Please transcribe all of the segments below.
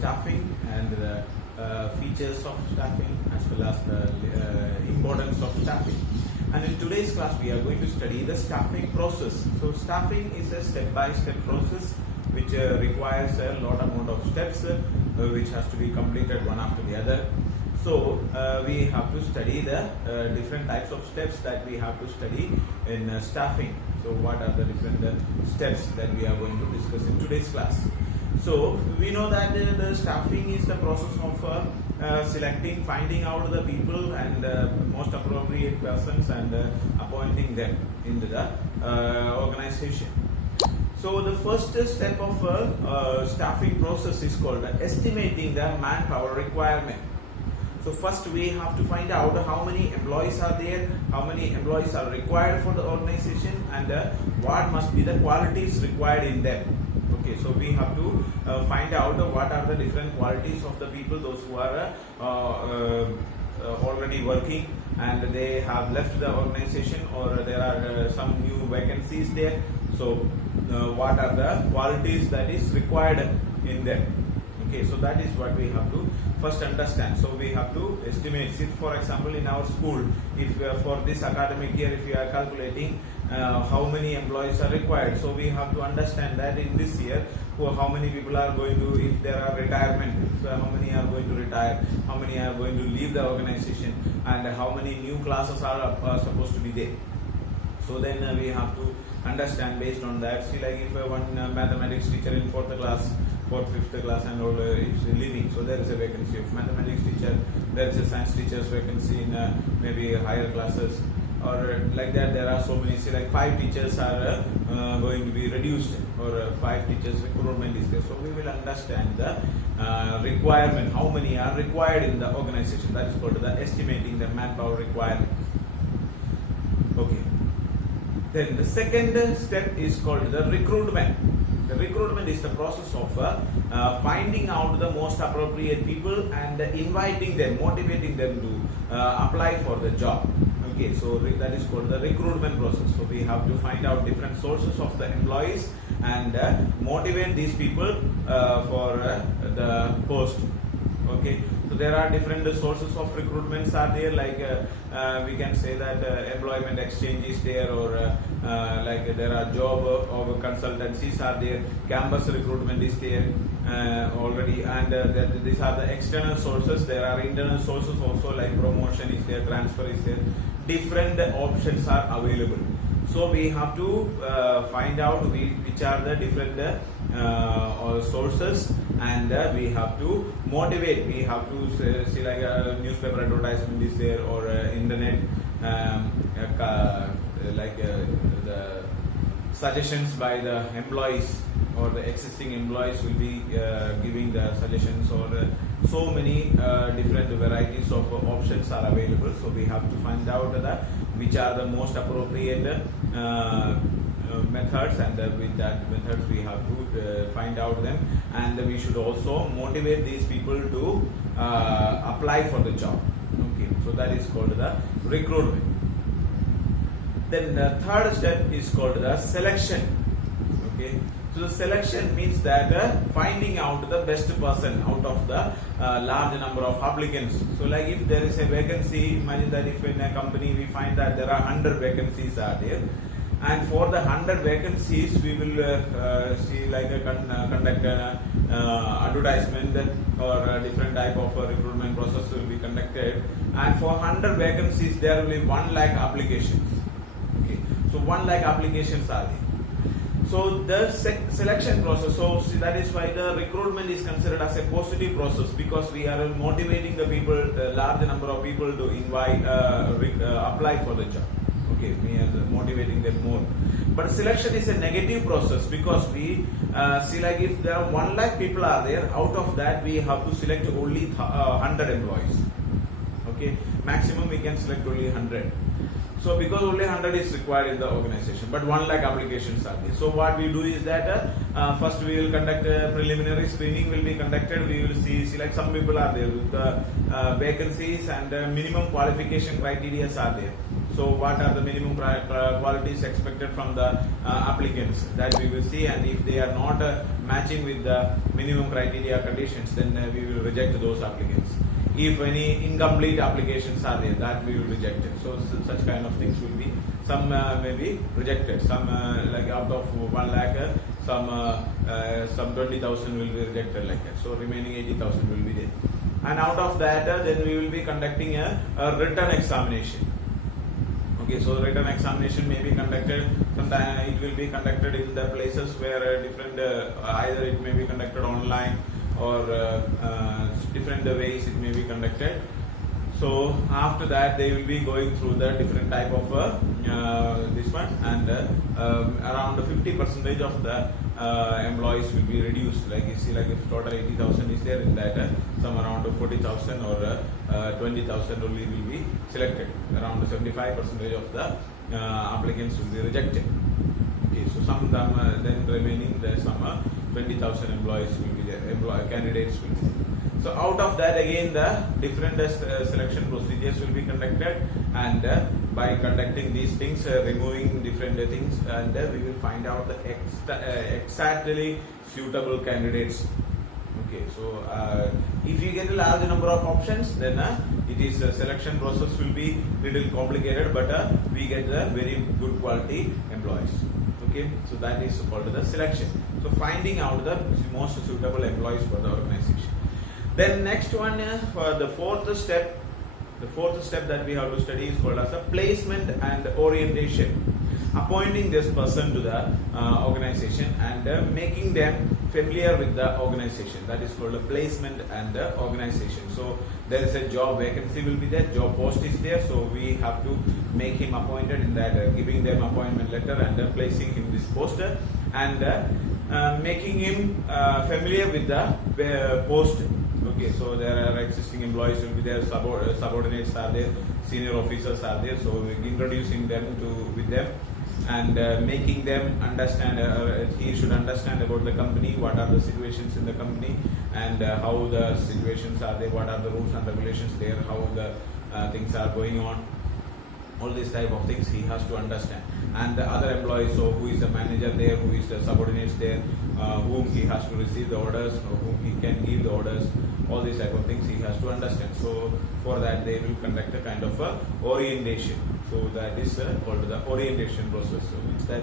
staffing and the features of staffing as well as the importance of staffing. And in today's class we are going to study the staffing process. So staffing is a step-by-step process which requires a lot amount of steps which has to be completed one after the other. So we have to study the different types of steps that we have to study in staffing. So what are the different steps that we are going to discuss in today's class? So we know that the staffing is the process of selecting, finding out the people and most appropriate persons and appointing them into the organization. So the first step of staffing process is called estimating the manpower requirement. So first we have to find out how many employees are there, how many employees are required for the organization, and what must be the qualities required in them. Okay, so we have to find out what are the different qualities of the people, those who are already working and they have left the organization, or there are some new vacancies there. So what are the qualities that is required in them? Okay, so that is what we have to first understand. So we have to estimate. See, for example, in our school, if for this academic year, if we are calculating how many employees are required, so we have to understand that in this year, how many people are going to, if there are retirement, how many are going to retire, how many are going to leave the organization, and how many new classes are supposed to be there. So then we have to understand based on that. See, like if one mathematics teacher in 4th class, 4th, 5th class and all is leaving, so there is a vacancy of mathematics teacher, there is a science teacher's vacancy in maybe higher classes, or like that there are so many. See, like 5 teachers are going to be reduced, or 5 teachers recruitment is there. So we will understand the requirement, how many are required in the organization. That is called the estimating the manpower requirement. Okay. Then the second step is called the recruitment. The recruitment is the process of finding out the most appropriate people and inviting them, motivating them to apply for the job. Okay, so that is called the recruitment process. So we have to find out different sources of the employees and motivate these people for the post. Okay, so there are different sources of recruitments are there, like we can say that employment exchange is there, or like there are job or consultancies are there, campus recruitment is there already, and these are the external sources. There are internal sources also, like promotion is there, transfer is there, different options are available. So we have to find out which are the different sources, and we have to motivate. We have to see like a newspaper advertisement is there, or internet like the suggestions by the employees, or the existing employees will be giving the suggestions, or so many different varieties of options are available. So we have to find out which are the most appropriate methods, and with that methods we have to find out them, and we should also motivate these people to apply for the job. Okay, so that is called the recruitment. Then the third step is called the selection. Okay, so the selection means that finding out the best person out of the large number of applicants. So like if there is a vacancy, imagine that if in a company we find that there are 100 vacancies are there, and for the 100 vacancies we will see like conduct advertisement, or a different type of recruitment process will be conducted, and for 100 vacancies there will be 1 lakh applications. Okay, so 1 lakh applications are there. So the selection process, so see, that is why the recruitment is considered as a positive process, because we are motivating the people, the large number of people to invite, apply for the job. Okay, we are motivating them more. But selection is a negative process, because we see like if there are 1 lakh people are there, out of that we have to select only 100 employees. Okay, maximum we can select only 100. So because only 100 is required in the organization, but 1 lakh applications are there. So what we do is that first we will conduct a preliminary screening will be conducted. We will see like some people are there with the vacancies and minimum qualification criteria are there. So what are the minimum qualities expected from the applicants, that we will see, and if they are not matching with the minimum criteria conditions, then we will reject those applicants. If any incomplete applications are there, that we will reject it. So such kind of things will be, some may be rejected, some like out of 1 lakh, some 20,000 will be rejected like that. So remaining 80,000 will be there. And out of that, then we will be conducting a written examination. Okay, so written examination may be conducted. Sometimes it will be conducted in the places where different, either it may be conducted online or different ways it may be conducted. So after that they will be going through the different type of this one, and around 50% of the employees will be reduced. Like you see, like if total 80,000 is there, in that some around 40,000 or 20,000 only will be selected. Around 75% of the applicants will be rejected. Okay, so some then remaining there some 20,000 employees will be there, candidates will be there. So out of that again the different selection procedures will be conducted, and by conducting these things, removing different things, and we will find out the exactly suitable candidates. Okay, so if you get a large number of options, then it is selection process will be little complicated, but we get the very good quality employees. Okay, so that is called the selection. So finding out the most suitable employees for the organization. Then next one, for the fourth step that we have to study is called as a placement and orientation. Appointing this person to the organization and making them familiar with the organization. That is called a placement and organization. So there is a job vacancy will be there, job post is there. So we have to make him appointed in that, giving them appointment letter and placing him this post, and making him familiar with the post. Okay, so there are existing employees will be there, subordinates are there, senior officers are there. So we're introducing them with them, and making them understand, he should understand about the company, what are the situations in the company, and how the situations are there, what are the rules and regulations there, how the things are going on. All these type of things he has to understand. And the other employees, so who is the manager there, who is the subordinates there, whom he has to receive the orders, or whom he can give the orders, all these type of things he has to understand. So for that they will conduct a kind of orientation. So that is called the orientation process. So it's that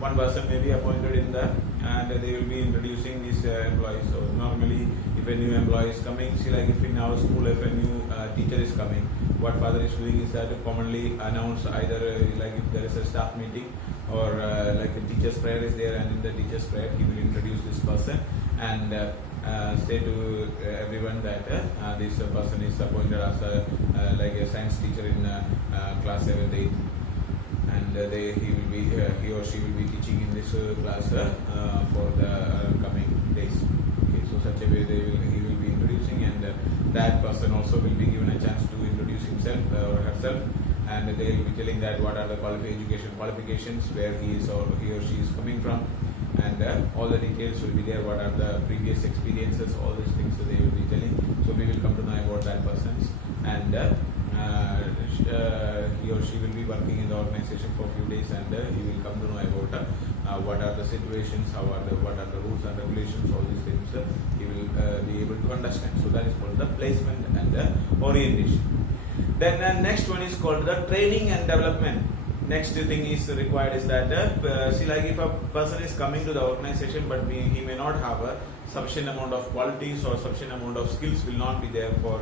one person may be appointed in the, and they will be introducing these employees. So normally if a new employee is coming, see like if in our school if a new teacher is coming, what father is doing is that commonly announce either like if there is a staff meeting or like a teacher's prayer is there, and in the teacher's prayer he will introduce this person and say to everyone that this person is appointed as a like a science teacher in class 7th, 8th, and he or she will be teaching in this class for the coming days. Okay, so such a way he will be introducing, and that person also will be given a chance to introduce himself or herself, and they will be telling that what are the education qualifications, where he or she is coming from, and all the details will be there, what are the previous experiences, all these things they will be telling. So we will come to know about that persons, and he or she will be working in the organization for a few days, and he will come to know about what are the situations, what are the rules and regulations, all these things he will be able to understand. So that is called the placement and the orientation. Then next one is called the training and development. Next thing is required is that see like if a person is coming to the organization, but he may not have a sufficient amount of qualities or sufficient amount of skills will not be there for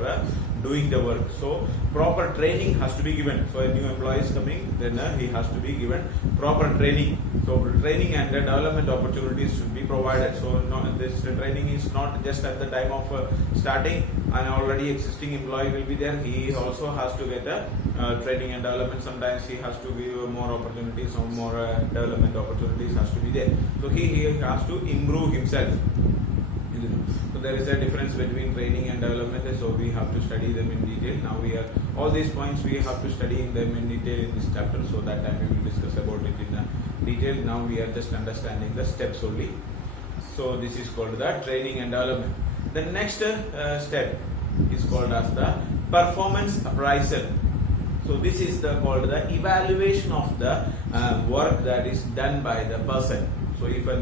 doing the work. So proper training has to be given. So a new employee is coming, then he has to be given proper training. So training and development opportunities should be provided. So this training is not just at the time of starting. An already existing employee will be there. He also has to get training and development. Sometimes he has to give more opportunities or more development opportunities has to be there. So he has to improve himself. So there is a difference between training and development, so we have to study them in detail. Now all these points we have to study them in detail in this chapter, so that time we will discuss about it in detail. Now we are just understanding the steps only. So this is called the training and development. The next step is called as the performance appraisal. So this is called the evaluation of the work that is done by the person. So if a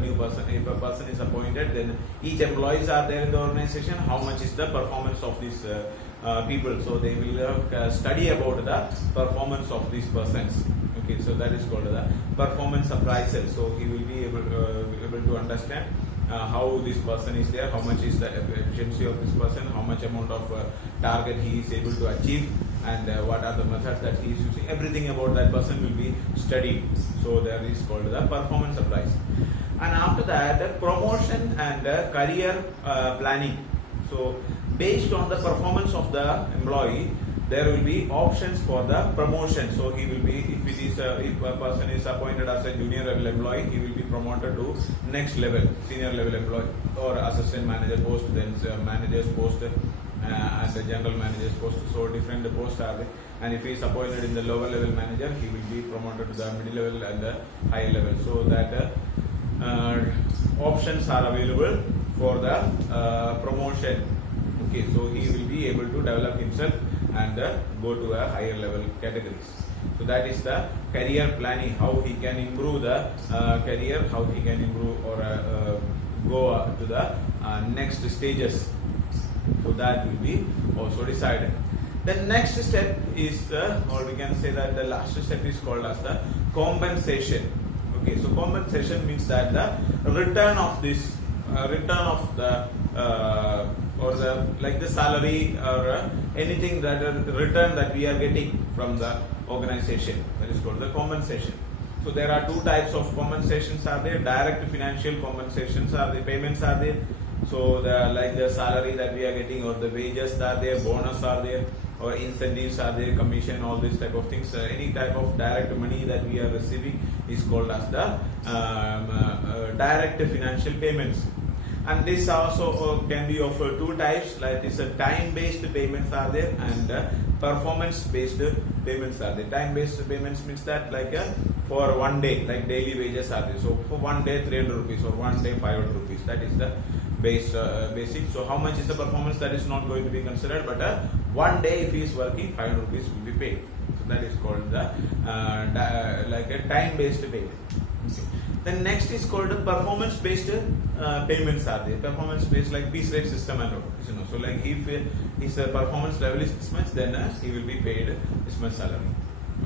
person is appointed, then each employees are there in the organization. How much is the performance of these people? So they will study about the performance of these persons. Okay, so that is called the performance appraisal. So he will be able to understand how this person is there, how much is the efficiency of this person, how much amount of target he is able to achieve, and what are the methods that he is using. Everything about that person will be studied. So that is called the performance appraisal. And after that, the promotion and career planning. So based on the performance of the employee, there will be options for the promotion. So he will be, if a person is appointed as a junior level employee, he will be promoted to next level, senior level employee, or assistant manager post, then manager's post, and the general manager's post. So different posts are there. And if he is appointed in the lower level manager, he will be promoted to the middle level and the higher level. So that options are available for the promotion. Okay, so he will be able to develop himself and go to a higher level categories. So that is the career planning, how he can improve the career, how he can improve or go to the next stages. So that will be also decided. The next step is, or we can say that the last step is called as the compensation. Okay, so compensation means that the return of this, or the salary or anything that return that we are getting from the organization, that is called the compensation. So there are two types of compensations are there. Direct financial compensations are the payments are there. So the salary that we are getting, or the wages are there, bonus are there, or incentives are there, commission, all these type of things. Any type of direct money that we are receiving is called as the direct financial payments. And this also can be of two types, like this time-based payments are there, and performance-based payments are there. Time-based payments means that for 1 day, like daily wages are there. So for 1 day 300 rupees, or 1 day 500 rupees. That is the basic. So how much is the performance, that is not going to be considered, but 1 day if he is working, 500 rupees will be paid. So that is called the a time-based payment. Okay. The next is called performance-based payments are there. Performance-based, like piece rate system and all. So like if his performance level is this much, then he will be paid this much salary.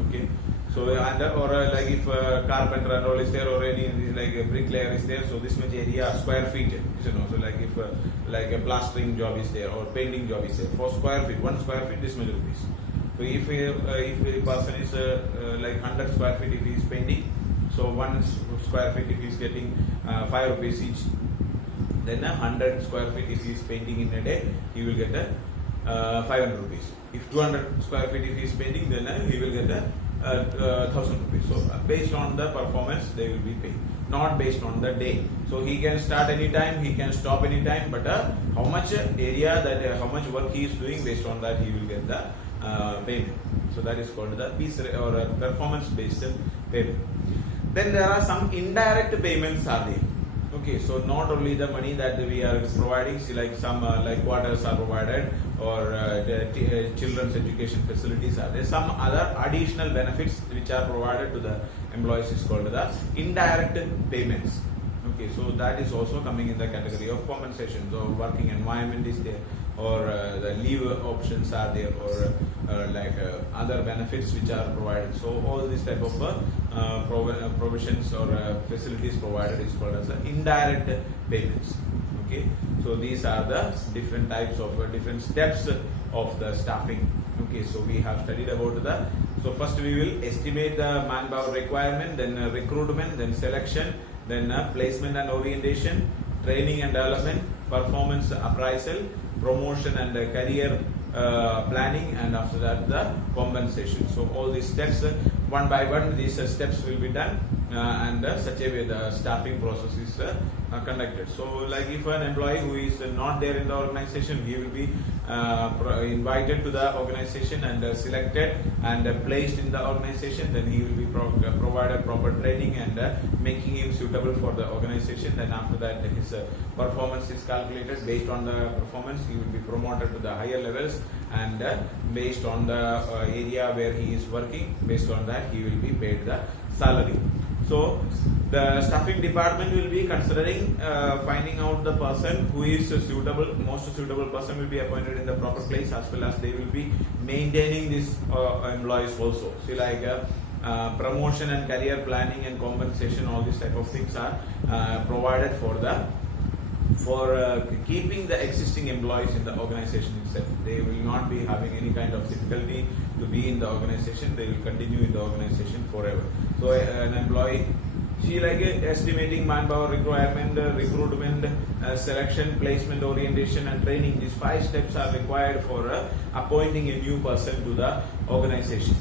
Okay. So like if carpenter and all is there, or any like a bricklayer is there, so this much area, square feet. So like if like a plastering job is there, or painting job is there, for square feet, 1 square feet this much rupees. So if a person is like 100 square feet if he is painting, so 1 square feet if he is getting 5 rupees each, then 100 square feet if he is painting in a day, he will get 500 rupees. If 200 square feet if he is painting, then he will get 1000 rupees. So based on the performance they will be paid, not based on the day. So he can start anytime, he can stop anytime, but how much area that how much work he is doing, based on that he will get the payment. So that is called the piece or performance based payment. Then there are some indirect payments are there. Okay, so not only the money that we are providing, see like some like waters are provided, or children's education facilities are there. Some other additional benefits which are provided to the employees is called the indirect payments. Okay, so that is also coming in the category of compensation. So working environment is there, or the leave options are there, or other benefits which are provided. So all these type of provisions or facilities provided is called as indirect payments. Okay, so these are the different types of different steps of the staffing. Okay, so we have studied about the. So first we will estimate the manpower requirement, then recruitment, then selection, then placement and orientation, training and development, performance appraisal, promotion and career planning, and after that the compensation. So all these steps, one by one these steps will be done, and such a way the staffing process is conducted. So like if an employee who is not there in the organization, he will be invited to the organization and selected and placed in the organization, then he will be provided proper training and making him suitable for the organization. Then after that his performance is calculated. Based on the performance, he will be promoted to the higher levels, and based on the area where he is working, based on that he will be paid the salary. So the staffing department will be considering finding out the person who is suitable. Most suitable person will be appointed in the proper place, as well as they will be maintaining these employees also. See, like promotion and career planning and compensation, all these type of things are provided for keeping the existing employees in the organization itself. They will not be having any kind of difficulty to be in the organization. They will continue in the organization forever. So an employee, she like estimating manpower requirement, recruitment, selection, placement, orientation and training. These 5 steps are required for appointing a new person to the organization.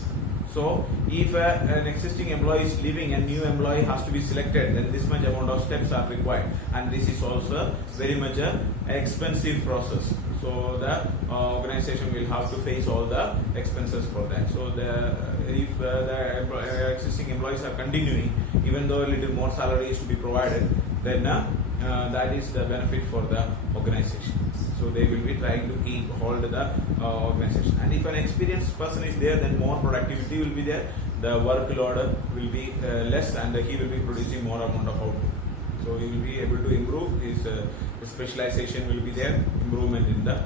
So if an existing employee is leaving and new employee has to be selected, then this much amount of steps are required, and this is also very much a expensive process. So the organization will have to face all the expenses for that. So if the existing employees are continuing, even though a little more salary is to be provided, then that is the benefit for the organization. So they will be trying to keep hold the organization. And if an experienced person is there, then more productivity will be there. The workload will be less, and he will be producing more amount of output. So he will be able to improve his specialization will be there. Improvement in the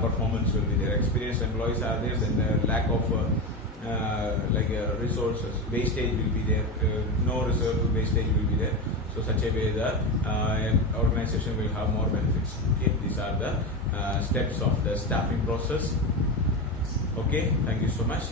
performance will be there. Experienced employees are there, then the lack of resources, wastage will be there. No resource wastage will be there. So such a way the organization will have more benefits. Okay, these are the steps of the staffing process. Okay, thank you so much.